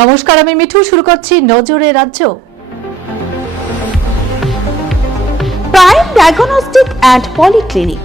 নমস্কার আমি মিঠু। শুরু করছি নজরে রাজ্য। প্রাইম ডায়াগনস্টিক অ্যান্ড পলিক্লিনিক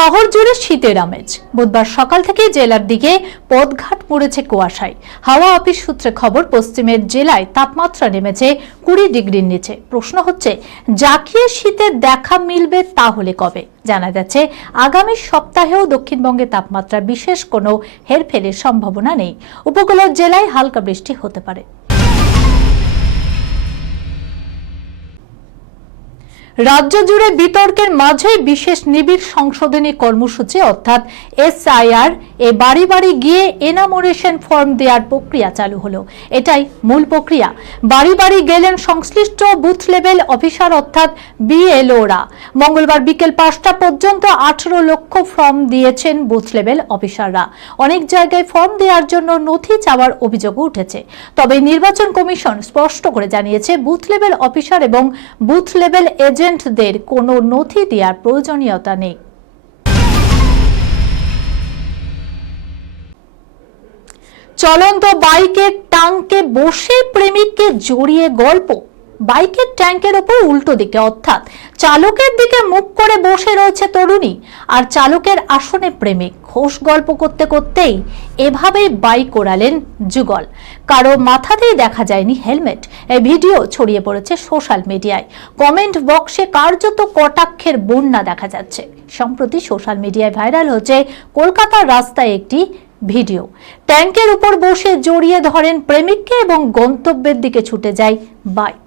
শহর জুড়ে শীতের আমেজ। বুধবার সকাল থেকে জেলার দিকে পদঘাট পড়েছে কুয়াশায়। হাওয়া অফিস সূত্রে খবর, পশ্চিমের জেলায় তাপমাত্রা নেমেছে কুড়ি ডিগ্রির নিচে। প্রশ্ন হচ্ছে, জাকিয়ে শীতের দেখা মিলবে তাহলে কবে? জানা যাচ্ছে, আগামী সপ্তাহেও দক্ষিণবঙ্গে তাপমাত্রা বিশেষ কোনো হেরফেরের সম্ভাবনা নেই। উপকূলের জেলায় হালকা বৃষ্টি হতে পারে। রাজ্য জুড়ে বিতর্কের মাঝে বিশেষ নিবিড় সংশোধনী কর্মসূচি, অর্থাৎ এসআইআর, এ বাড়ি বাড়ি গিয়ে এনামোরেশন ফর্ম দেওয়ার প্রক্রিয়া চালু হলো। এটাই মূল প্রক্রিয়া। বাড়ি বাড়ি গেলেন সংশ্লিষ্ট বুথ লেভেল অফিসার, অর্থাৎ বিএলওরা। মঙ্গলবার বিকেল পাঁচটা পর্যন্ত আঠারো লক্ষ ফর্ম দিয়েছেন বুথ লেভেল অফিসাররা। অনেক জায়গায় ফর্ম দেওয়ার জন্য নথি চাওয়ার অভিযোগও উঠেছে। তবে নির্বাচন কমিশন স্পষ্ট করে জানিয়েছে, বুথ লেভেল অফিসার এবং বুথ লেভেল এজেন্টদের কোনো নথি দেওয়ার প্রয়োজনীয়তা নেই। চলন্ত বাইকের টাঙ্কে বসে প্রেমিককে জড়িয়ে গল্প। বাইকের ট্যাঙ্কের ওপর উল্টো দিকে, অর্থাৎ চালকের দিকে মুখ করে বসে রয়েছে তরুণী। আর চালকের আসনে প্রেমিক ঘোষ গল্প করতে করতেই এভাবেই বাইক ওড়ালেন যুগল। কারও মাথাতেই দেখা যায়নি হেলমেট। এই ভিডিও ছড়িয়ে পড়েছে সোশ্যাল মিডিয়ায়। কমেন্ট বক্সে কার্যত কটাক্ষের বন্যা দেখা যাচ্ছে। সম্প্রতি সোশ্যাল মিডিয়ায় ভাইরাল হচ্ছে কলকাতার রাস্তায় একটি ভিডিও। ট্যাঙ্কের উপর বসে জড়িয়ে ধরেন প্রেমিককে এবং গন্তব্যের দিকে ছুটে যায় বাইক।